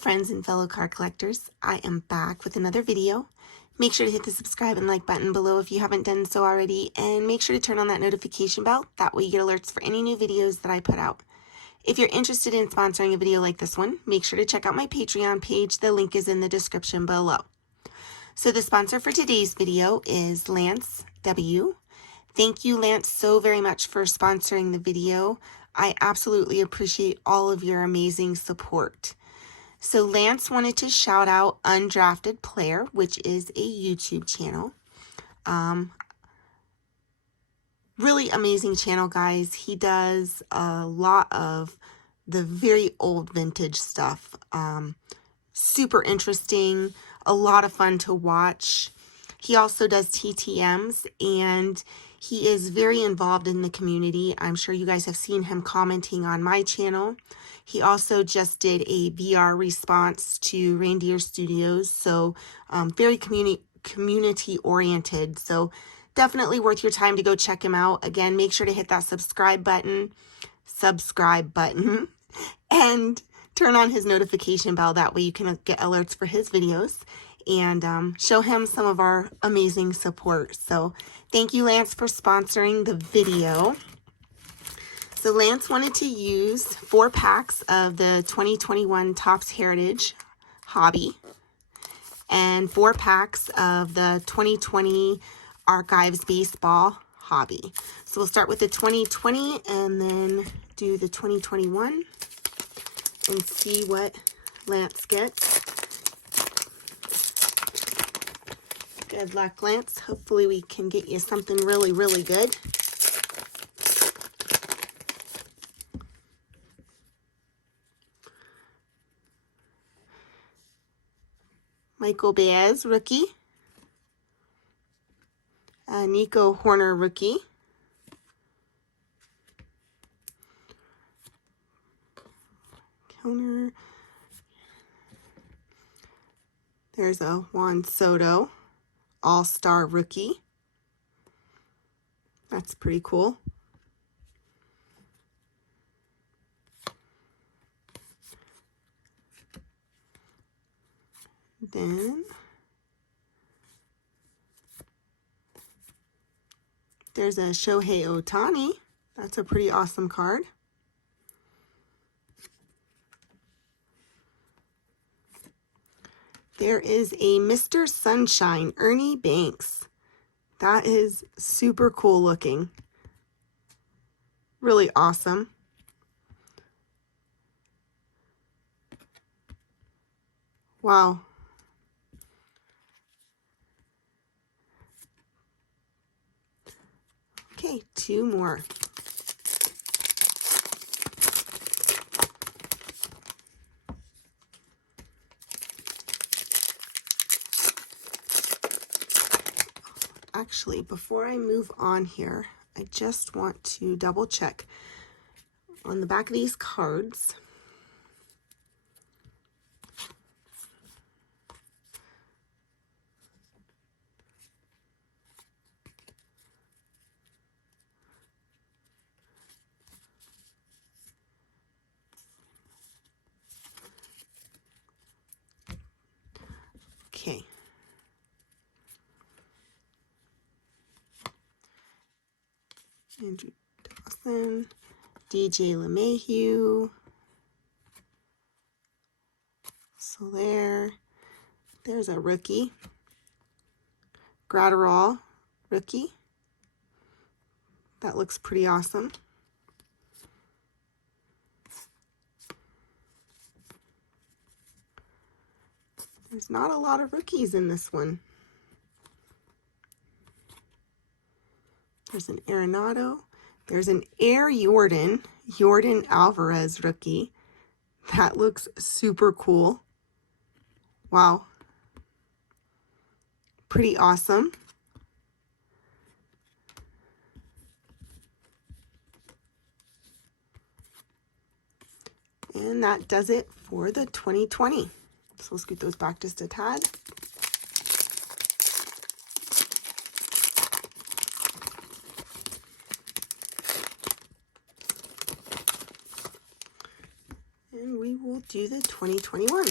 friends and fellow card collectors, I am back with another video. Make sure to hit the subscribe and like button below if you haven't done so already, and make sure to turn on that notification bell. That way you get alerts for any new videos that I put out. If you're interested in sponsoring a video like this one, make sure to check out my Patreon page. The link is in the description below. So the sponsor for today's video is Lance W. Thank you, Lance, so very much for sponsoring the video. I absolutely appreciate all of your amazing support. So Lance wanted to shout out Undrafted Player, which is a YouTube channel. Really amazing channel, guys. He does a lot of the very old vintage stuff. Super interesting, a lot of fun to watch. He also does TTMs, and he is very involved in the community. I'm sure you guys have seen him commenting on my channel. He also just did a VR response to Reindeer Studios, so very community oriented. So definitely worth your time to go check him out. Again, make sure to hit that subscribe button, and turn on his notification bell. That way you can get alerts for his videos and show him some of our amazing support. So thank you, Lance, for sponsoring the video. So Lance wanted to use 4 packs of the 2021 Topps Heritage Hobby and 4 packs of the 2020 Archives Baseball Hobby. So we'll start with the 2020 and then do the 2021 and see what Lance gets. Good luck, Lance. Hopefully we can get you something really, really good. Michael Baez, rookie. Nico Horner, rookie. Counter. There's a Juan Soto, all-star rookie. That's pretty cool. Then there's a Shohei Ohtani. That's a pretty awesome card. There is a Mr. Sunshine, Ernie Banks. That is super cool looking. Really awesome. Wow. Okay, 2 more. Actually, before I move on here, I just want to double check on the back of these cards. Okay. Andrew Dawson, DJ LeMahieu, Soler, there's a rookie, Gratterall, rookie, that looks pretty awesome. There's not a lot of rookies in this one. There's an Arenado. There's an Air Jordan Alvarez rookie. That looks super cool. Wow. Pretty awesome. And that does it for the 2020. So we'll scoot those back just a tad. And we will do the 2021.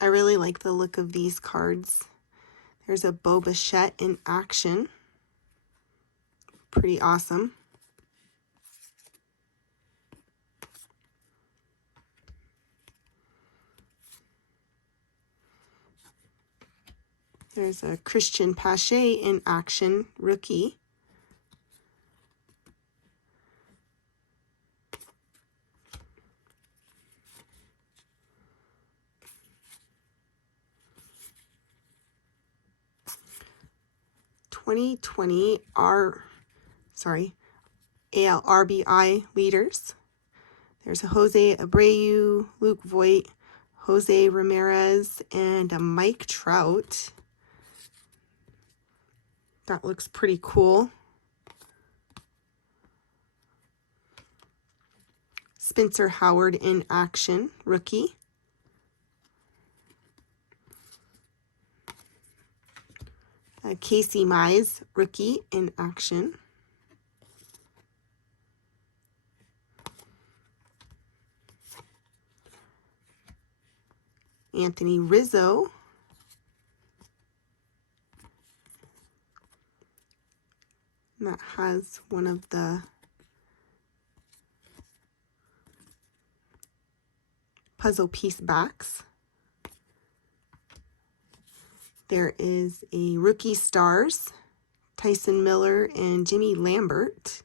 I really like the look of these cards. There's a Bo Bichette in action. Pretty awesome. There's a Christian Pache in action, rookie. AL RBI leaders. There's a Jose Abreu, Luke Voigt, Jose Ramirez, and a Mike Trout. That looks pretty cool. Spencer Howard in action, rookie. Casey Mize, rookie in action. Anthony Rizzo. And that has one of the puzzle piece backs. There is a Rookie Stars, Tyson Miller and Jimmy Lambert.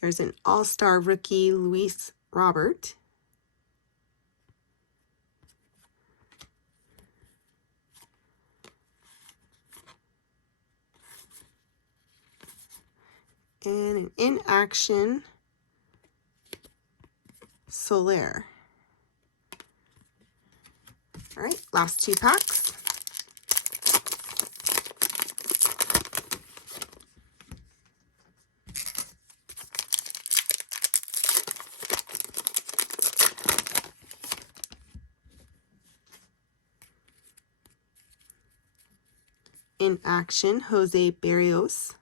There's an All-Star rookie, Luis Robert. And an in-action Soler. All right, last two packs. In action, Jose Berrios.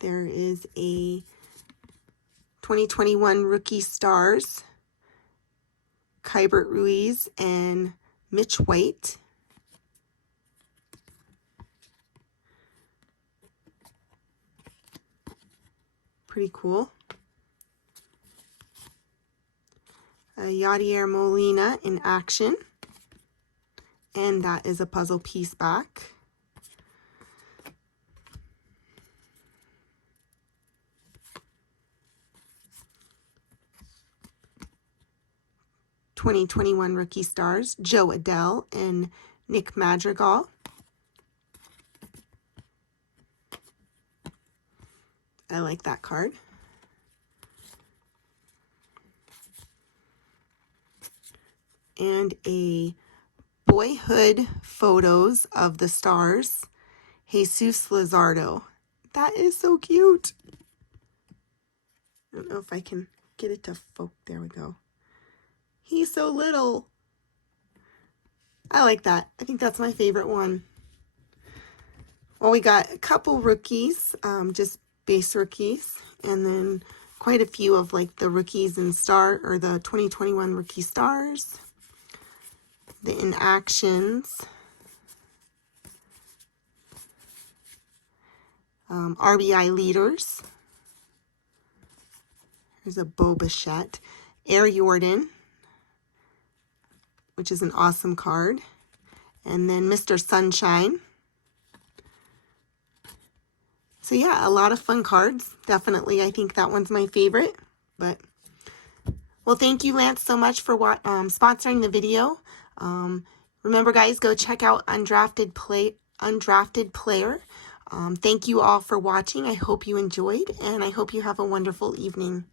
There is a 2021 Rookie Stars, Kybert Ruiz and Mitch White. Pretty cool. Yadier Molina in action. And that is a puzzle piece back. '21 Rookie Stars, Joe Adell and Nick Madrigal. I like that card. And a Boyhood Photos of the Stars, Jesus Luzardo. That is so cute. I don't know if I can get it to focus. There we go. He's so little. I like that. I think that's my favorite one. Well, we got a couple rookies, just base rookies, and then quite a few of like the rookies and the 2021 Rookie Stars, the in-actions, RBI leaders. There's a Bo Bichette, Air Jordan, which is an awesome card, and then Mr. Sunshine. So yeah, a lot of fun cards. Definitely, I think that one's my favorite. But well, thank you, Lance, so much for sponsoring the video. Remember, guys, go check out Undrafted Player. Thank you all for watching. I hope you enjoyed, and I hope you have a wonderful evening.